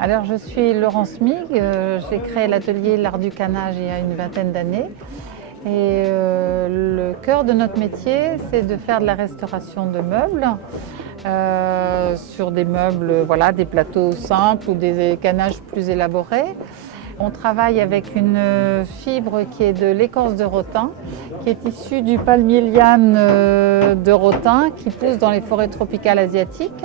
Alors je suis Laurence Mig, j'ai créé l'atelier L'Art du Canage il y a une vingtaine d'années. Et le cœur de notre métier, c'est de faire de la restauration de meubles, sur des meubles, voilà, des plateaux simples ou des canages plus élaborés. On travaille avec une fibre qui est de l'écorce de rotin, qui est issue du palmier liane de rotin qui pousse dans les forêts tropicales asiatiques.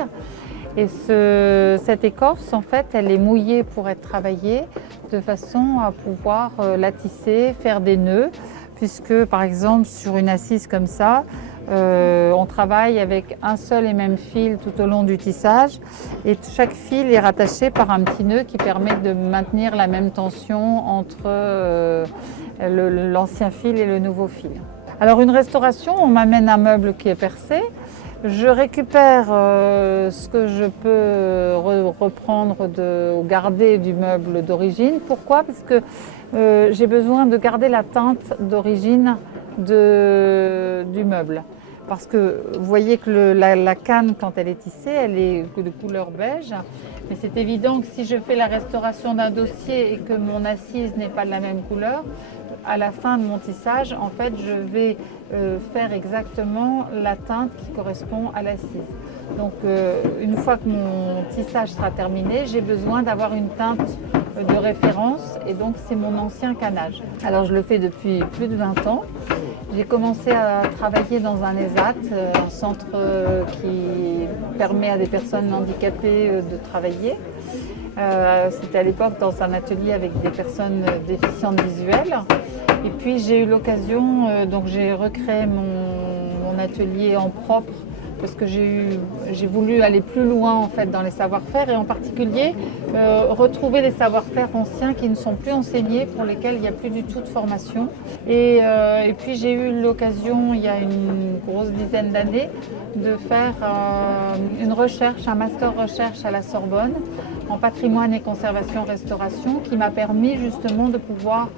Et cette écorce, en fait, elle est mouillée pour être travaillée de façon à pouvoir la tisser, faire des nœuds, puisque par exemple sur une assise comme ça, on travaille avec un seul et même fil tout au long du tissage et chaque fil est rattaché par un petit nœud qui permet de maintenir la même tension entre l'ancien fil et le nouveau fil. Alors une restauration, on m'amène un meuble qui est percé. Je récupère ce que je peux reprendre ou garder du meuble d'origine. Pourquoi? Parce que j'ai besoin de garder la teinte d'origine du meuble. Parce que vous voyez que la canne, quand elle est tissée, elle est de couleur beige. Mais c'est évident que si je fais la restauration d'un dossier et que mon assise n'est pas de la même couleur, à la fin de mon tissage, en fait, je vais faire exactement la teinte qui correspond à l'assise. Donc, une fois que mon tissage sera terminé, j'ai besoin d'avoir une teinte de référence et donc c'est mon ancien canage. Alors, je le fais depuis plus de 20 ans. J'ai commencé à travailler dans un ESAT, un centre qui permet à des personnes handicapées de travailler. C'était à l'époque dans un atelier avec des personnes déficientes visuelles. Et puis j'ai eu l'occasion, donc j'ai recréé mon atelier en propre parce que j'ai voulu aller plus loin en fait dans les savoir-faire et en particulier retrouver les savoir-faire anciens qui ne sont plus enseignés, pour lesquels il n'y a plus du tout de formation. Et puis j'ai eu l'occasion il y a une grosse dizaine d'années de faire une recherche, un master recherche à la Sorbonne en patrimoine et conservation restauration qui m'a permis justement de pouvoir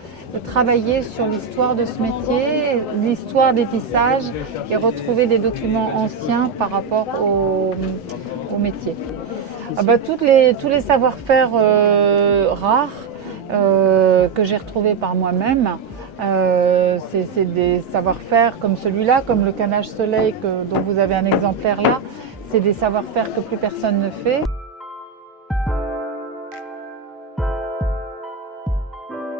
travailler sur l'histoire de ce métier, l'histoire des tissages et retrouver des documents anciens par rapport au métier. Tous les savoir-faire rares que j'ai retrouvés par moi-même, c'est des savoir-faire comme celui-là, comme le canage soleil dont vous avez un exemplaire là, c'est des savoir-faire que plus personne ne fait.